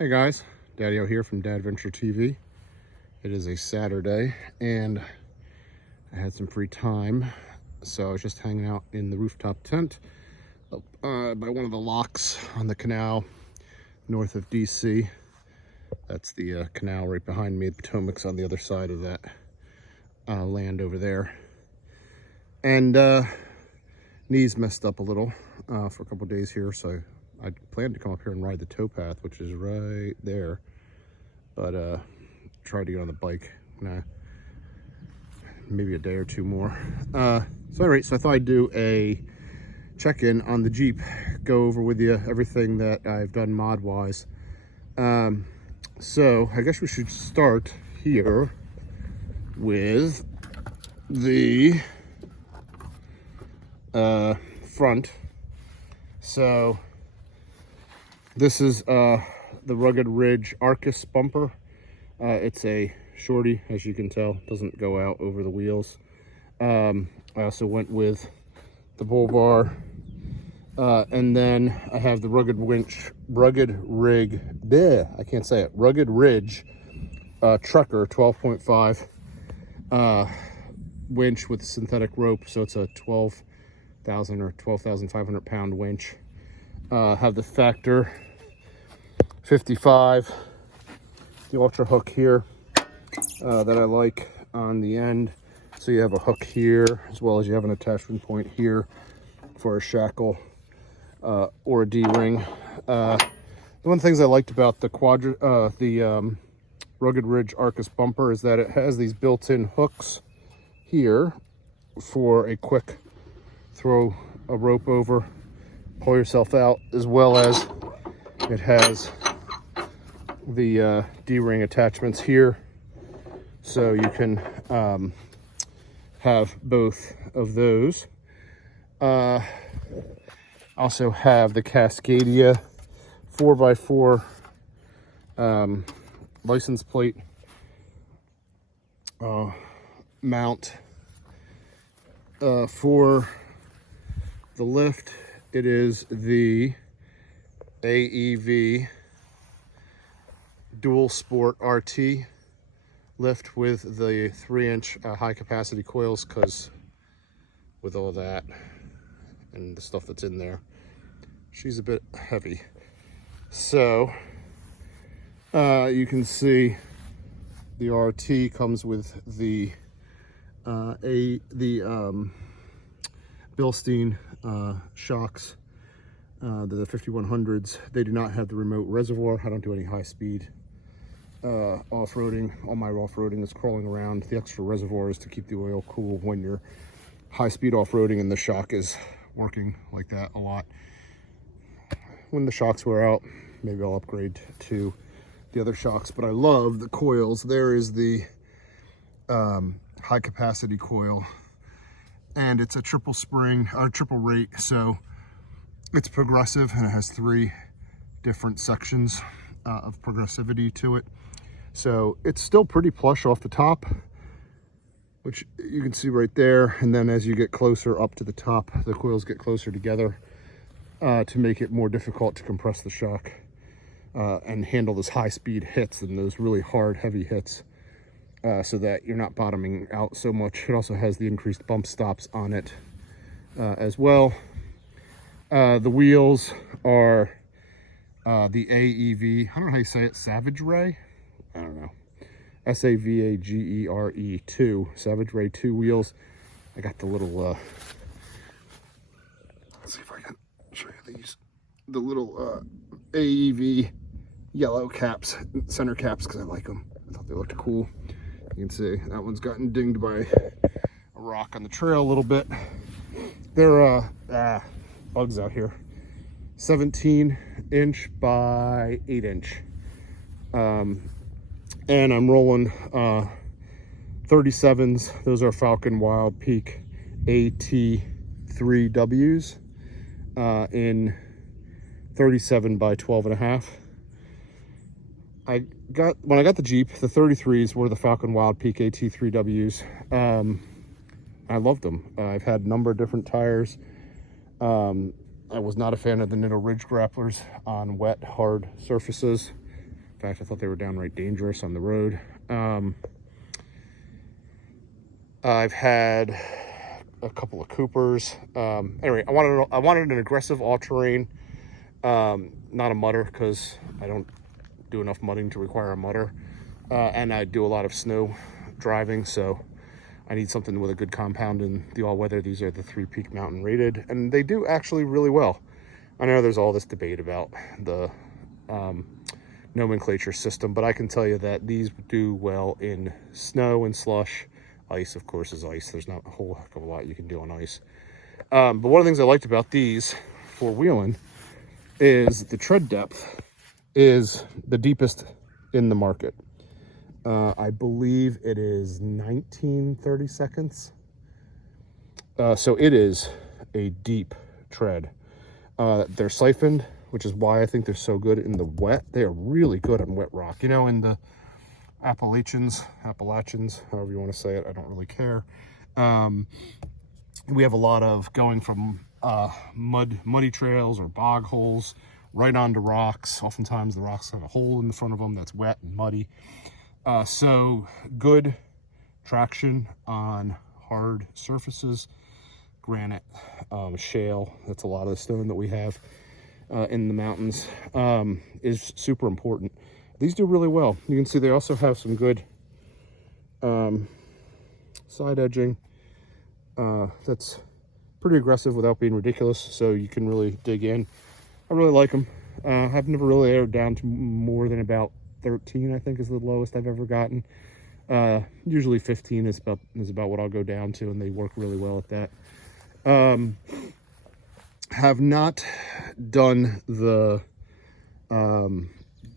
Hey guys, Daddy-O here from Dad Adventure TV. It is a Saturday and I had some free time, so I was just hanging out in the rooftop tent up by one of the locks on the canal north of DC. That's the canal right behind me. The Potomac's on the other side of that land over there. And knees messed up a little for a couple days here, so I planned to come up here and ride the towpath, which is right there, but tried to get on the bike. Maybe a day or two more. So anyway, so I thought I'd do a check-in on the Jeep, go over with you everything that I've done mod-wise. So I guess we should start here with the front. So this is the Rugged Ridge Arcus bumper. It's a shorty, as you can tell, doesn't go out over the wheels. I also went with the bull bar, and then I have the Rugged Ridge Trucker 12.5 winch with synthetic rope, so it's a 12,000 or 12,500 pound winch. Have the Factor 55, the ultra hook here that I like on the end. So you have a hook here, as well as you have an attachment point here for a shackle or a D-ring. One of the things I liked about the Rugged Ridge Arcus bumper is that it has these built-in hooks here for a quick throw a rope over, pull yourself out, as well as it has the D-ring attachments here, so you can have both of those. Also have the Cascadia 4x4 license plate mount. For the lift, it is the AEV Dual Sport RT lift with the 3-inch high capacity coils, because with all that and the stuff that's in there, she's a bit heavy. So you can see the RT comes with the Bilstein shocks, the 5100s. They do not have the remote reservoir. I don't do any high speed off-roading. All my off-roading is crawling around. The extra reservoir is to keep the oil cool when you're high speed off-roading and the shock is working like that a lot. When the shocks wear out, maybe I'll upgrade to the other shocks, but I love the coils. There is the high capacity coil, and it's a triple spring or triple rate, so it's progressive, and it has 3 different sections of progressivity to it. So it's still pretty plush off the top, which you can see right there, and then as you get closer up to the top, the coils get closer together to make it more difficult to compress the shock and handle those high speed hits and those really hard heavy hits, so that you're not bottoming out so much. It also has the increased bump stops on it as well. The wheels are the AEV, I don't know how you say it, Savage Ray? I don't know. SAVAGERE 2, Savage Ray 2 wheels. I got the little, let's see if I can show you these, the little AEV yellow caps, center caps, because I like them. I thought they looked cool. You can see that one's gotten dinged by a rock on the trail a little bit. They're bugs out here. 17-inch by 8-inch. And I'm rolling 37s. Those are Falcon Wild Peak AT3Ws in 37 by 12.5. When I got the Jeep, the 33s were the Falcon Wild Peak AT3Ws. I loved them. I've had a number of different tires. I was not a fan of the Nitto Ridge grapplers on wet, hard surfaces. In fact, I thought they were downright dangerous on the road. I've had a couple of Coopers. Anyway, I wanted an aggressive all-terrain, not a mudder, because I don't do enough mudding to require a mudder, and I do a lot of snow driving, so I need something with a good compound in the all-weather. These are the 3 Peak Mountain rated, and they do actually really well. I know there's all this debate about the nomenclature system, but I can tell you that these do well in snow and slush. Ice, of course, is ice. There's not a whole heck of a lot you can do on ice. But one of the things I liked about these for wheeling is the tread depth is the deepest in the market. I believe it is 19-30 seconds. So it is a deep tread. They're siphoned, which is why I think they're so good in the wet. They are really good on wet rock. You know, in the Appalachians, however you want to say it, I don't really care. We have a lot of going from muddy trails or bog holes right onto rocks. Oftentimes the rocks have a hole in the front of them that's wet and muddy. So good traction on hard surfaces, granite, shale, that's a lot of the stone that we have in the mountains, is super important. These do really well. You can see they also have some good side edging that's pretty aggressive without being ridiculous, so you can really dig in. I really like them. I've never really aired down to more than about 13, I think, is the lowest I've ever gotten. Usually 15 is about what I'll go down to, and they work really well at that. Have not done the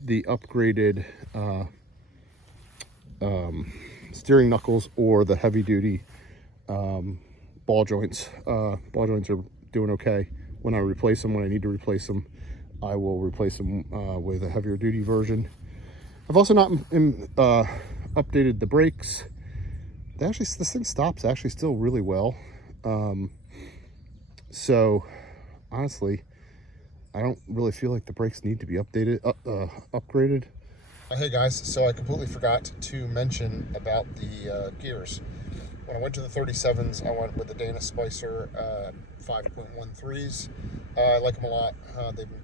upgraded steering knuckles or the heavy duty ball joints. Ball joints are doing okay. When I replace them, when I need to replace them, I will replace them with a heavier duty version. I've also not updated the brakes. This thing stops actually still really well. So honestly, I don't really feel like the brakes need to be upgraded. Hey guys, so I completely forgot to mention about the gears. When I went to the 37s, I went with the Dana Spicer 5.13s. I like them a lot. They've been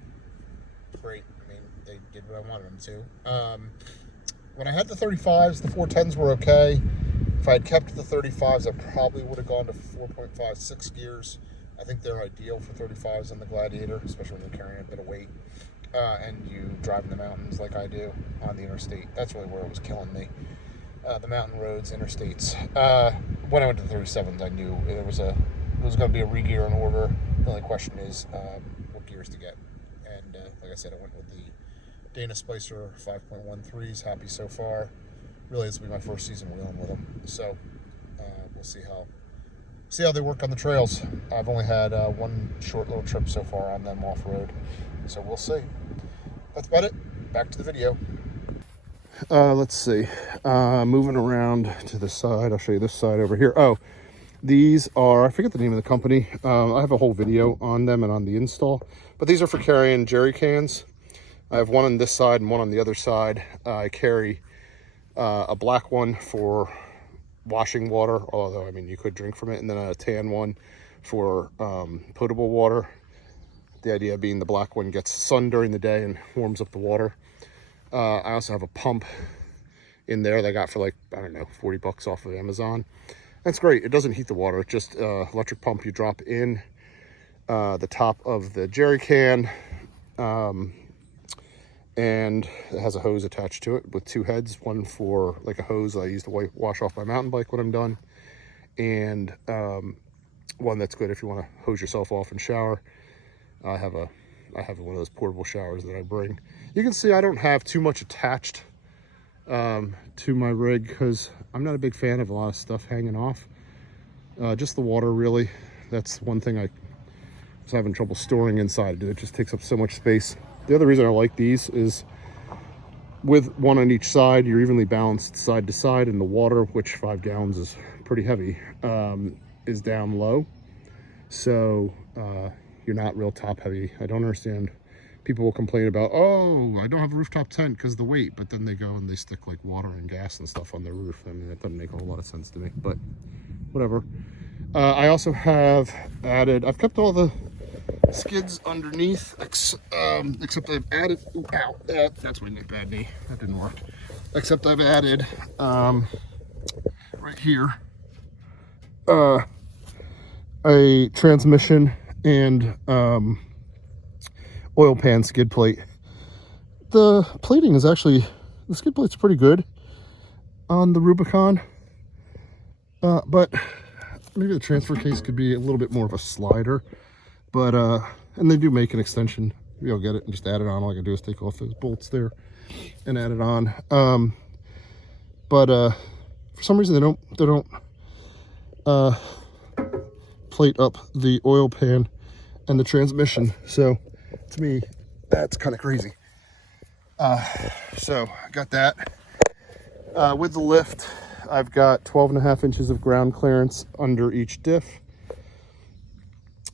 great. I mean, they did what I wanted them to. When I had the 35s, the 410s were okay. If I had kept the 35s, I probably would have gone to 4.56 gears. I think they're ideal for 35s in the Gladiator, especially when you're carrying a bit of weight and you drive in the mountains like I do on the interstate. That's really where it was killing me. The mountain roads, interstates. When I went to the 37s, I knew it was going to be a re-gear in order. The only question is what gears to get. And like I said, I went with the Dana Spicer 5.13s. Happy so far. Really, this will be my first season wheeling with them. So we'll see how they work on the trails. I've only had one short little trip so far on them off-road, so we'll see. That's about it. Back to the video. Let's see. Moving around to the side. I'll show you this side over here. Oh, these are, I forget the name of the company. I have a whole video on them and on the install, but these are for carrying jerry cans. I have one on this side and one on the other side. I carry a black one for washing water, although I mean you could drink from it, and then a tan one for potable water. The idea being the black one gets sun during the day and warms up the water. I also have a pump in there that I got for like, I don't know, 40 bucks off of Amazon. That's great. It doesn't heat the water. It's just electric pump you drop in the top of the jerry can, and it has a hose attached to it with 2 heads, one for like a hose I use to wash off my mountain bike when I'm done, and one that's good if you want to hose yourself off and shower. I have one of those portable showers that I bring. You can see I don't have too much attached to my rig because I'm not a big fan of a lot of stuff hanging off. Just the water, really. That's one thing I was having trouble storing inside. It just takes up so much space. The other reason I like these is with one on each side, you're evenly balanced side to side, and the water, which 5 gallons is pretty heavy, is down low. So you're not real top heavy. I don't understand people will complain about, oh, I don't have a rooftop tent because of the weight, but then they go and they stick like water and gas and stuff on their roof. I mean, that doesn't make a whole lot of sense to me, but whatever. I also have added, I've kept all the skids underneath, except I've added, ooh, ow, that's my bad knee, that didn't work. Except I've added, right here, a transmission and oil pan skid plate. The plating is actually, the skid plate's pretty good on the Rubicon, but maybe the transfer case could be a little bit more of a slider. But and they do make an extension. You'll get it and just add it on. All I can do is take off those bolts there and add it on. But for some reason they don't plate up the oil pan and the transmission. So to me, that's kind of crazy. So I got that. With the lift, I've got 12.5 inches of ground clearance under each diff.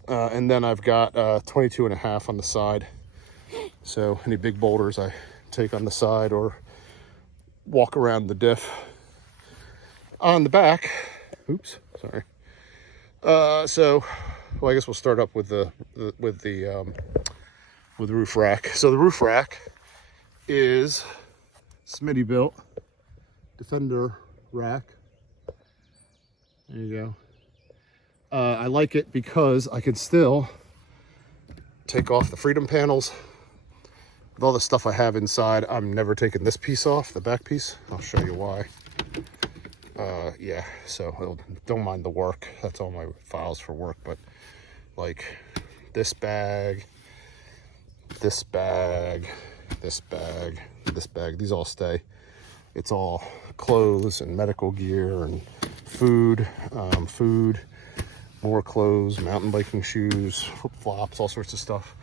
And then I've got 22.5 on the side. So any big boulders I take on the side or walk around the diff. On the back, oops, sorry. So, well, I guess we'll start up with the roof rack. So the roof rack is Smitty built Defender rack. There you go. I like it because I can still take off the freedom panels. With all the stuff I have inside, I'm never taking this piece off, the back piece. I'll show you why. Yeah, so don't mind the work. That's all my files for work, but like this bag, this bag, this bag, this bag, these all stay. It's all clothes and medical gear and food, more clothes, mountain biking shoes, flip-flops, all sorts of stuff.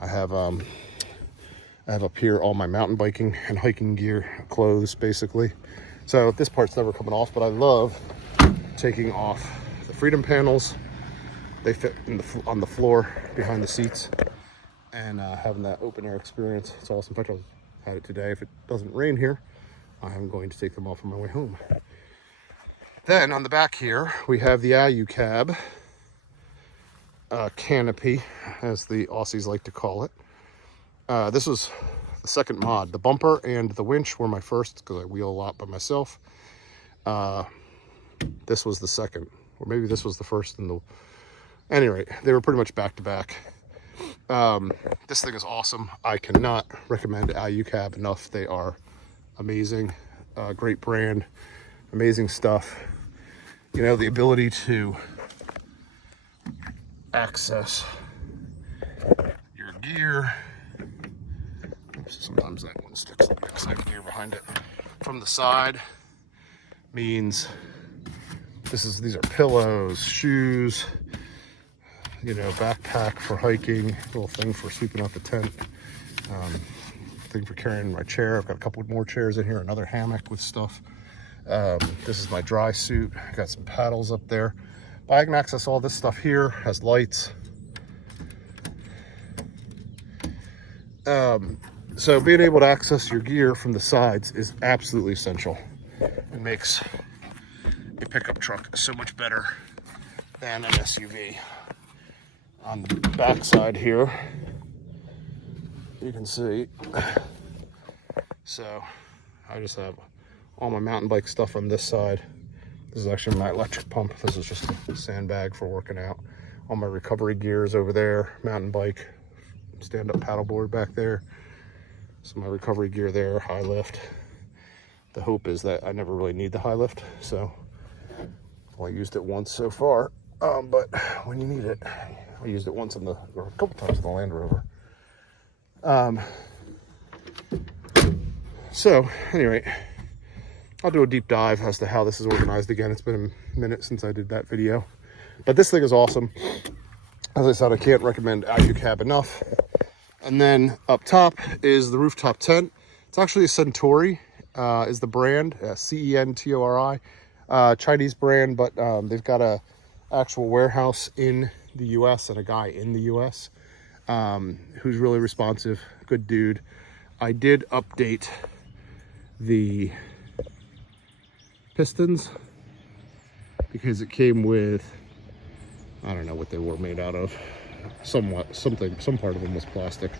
I have up here all my mountain biking and hiking gear, clothes basically. So this part's never coming off, but I love taking off the freedom panels. They fit on the floor behind the seats, and having that open air experience. It's awesome. In fact, I had it today. If it doesn't rain here, I'm going to take them off on my way home. Then on the back here, we have the AU cab canopy, as the Aussies like to call it. This was the second mod. The bumper and the winch were my first because I wheel a lot by myself. This was the second, or maybe this was the first. Anyway, they were pretty much back to back. This thing is awesome. I cannot recommend AU cab enough. They are amazing, great brand, amazing stuff. You know, the ability to access your gear. Sometimes that one sticks the backside gear behind it from the side means these are pillows, shoes, you know, backpack for hiking, little thing for sweeping out the tent, thing for carrying my chair. I've got a couple more chairs in here, another hammock with stuff. This is my dry suit. I got some paddles up there. But I can access all this stuff here, has lights. So being able to access your gear from the sides is absolutely essential. It makes a pickup truck so much better than an SUV. On the back side here, you can see, so I just have all my mountain bike stuff on this side. This is actually my electric pump. This is just a sandbag for working out. All my recovery gear is over there, mountain bike, stand-up paddleboard back there. So my recovery gear there, high lift. The hope is that I never really need the high lift, so I've only used it once so far. But when you need it, I used it once or a couple times in the Land Rover. So anyway, I'll do a deep dive as to how this is organized again. It's been a minute since I did that video, but this thing is awesome. As I said, I can't recommend AU cab enough. And then up top is the rooftop tent. It's actually a Centauri, is the brand, Centori, Chinese brand, but they've got a actual warehouse in the US and a guy in the US. who's really responsive, good dude. I did update the pistons because it came with, I don't know what they were made out of, some part of them was plastic,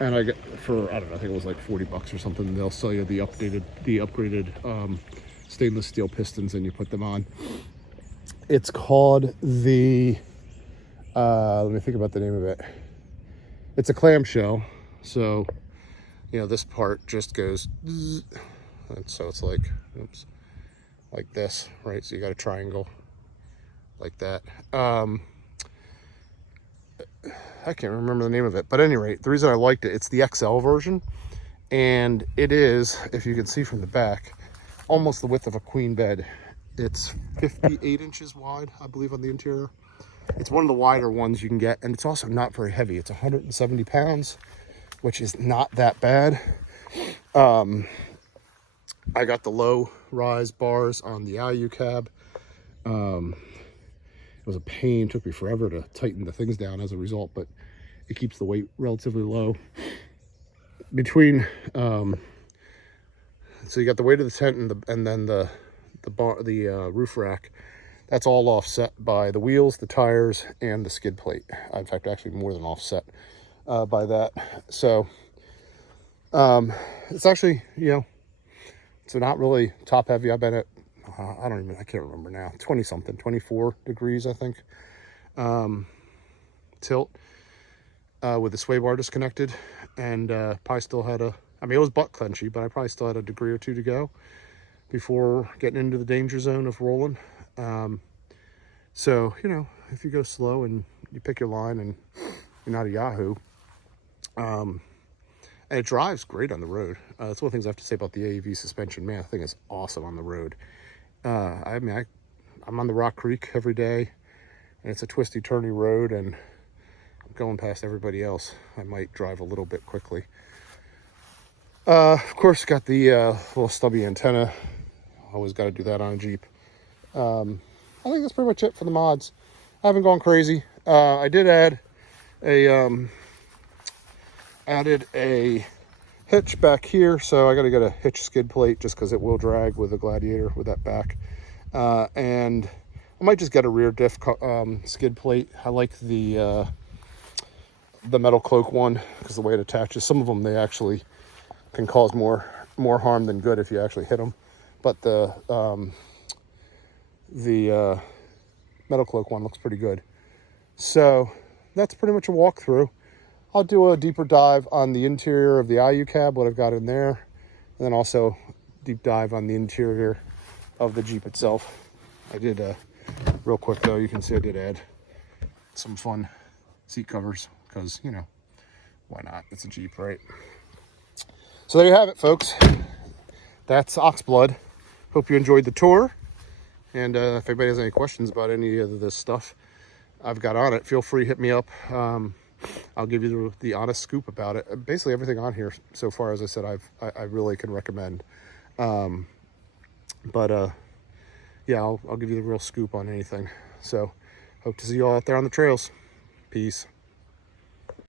and I got for, I don't know, I think it was like 40 bucks or something. They'll sell you the upgraded stainless steel pistons, and you put them on. It's called the let me think about the name of it. It's a clamshell, so you know this part just goes, and so it's like, oops, like this, right? So you got a triangle like that. I can't remember the name of it, but at any rate, the reason I liked it, it's the XL version, and it is, if you can see from the back, almost the width of a queen bed. It's 58 inches wide, I believe, on the interior. It's one of the wider ones you can get, and it's also not very heavy. It's 170 pounds, which is not that bad. I got the low rise bars on the IU cab. It was a pain, took me forever to tighten the things down as a result, but it keeps the weight relatively low. Between, so you got the weight of the tent and then the roof rack. That's all offset by the wheels, the tires, and the skid plate. In fact, actually more than offset by that. So it's actually, you know, it's not really top heavy. I've been at, I can't remember now, 20 something, 24 degrees, I think, tilt, with the sway bar disconnected, and probably still had I mean, it was butt clenchy, but I probably still had a degree or two to go before getting into the danger zone of rolling. So, you know, if you go slow and you pick your line and you're not a Yahoo, and it drives great on the road. That's one of the things I have to say about the AEV suspension. Man, I think it's awesome on the road. I mean, I'm on the Rock Creek every day, and it's a twisty, turny road, and I'm going past everybody else. I might drive a little bit quickly. Of course, got the little stubby antenna. Always got to do that on a Jeep. I think that's pretty much it for the mods. I haven't gone crazy. I did add added a hitch back here, so I got to get a hitch skid plate just because it will drag with a Gladiator with that back, and I might just get a rear diff skid plate. I like the metal cloak one because the way it attaches. Some of them, they actually can cause more harm than good if you actually hit them, but the metal cloak one looks pretty good. So that's pretty much a walkthrough. I'll do a deeper dive on the interior of the IU cab, what I've got in there, and then also deep dive on the interior of the Jeep itself. I did, real quick though, you can see I did add some fun seat covers because, you know, why not? It's a Jeep, right? So there you have it, folks. That's Oxblood. Hope you enjoyed the tour. And if anybody has any questions about any of this stuff I've got on it, feel free to hit me up. I'll give you the honest scoop about it. Basically everything on here so far, as I said, I really can recommend. Yeah, I'll give you the real scoop on anything. So hope to see you all out there on the trails. Peace.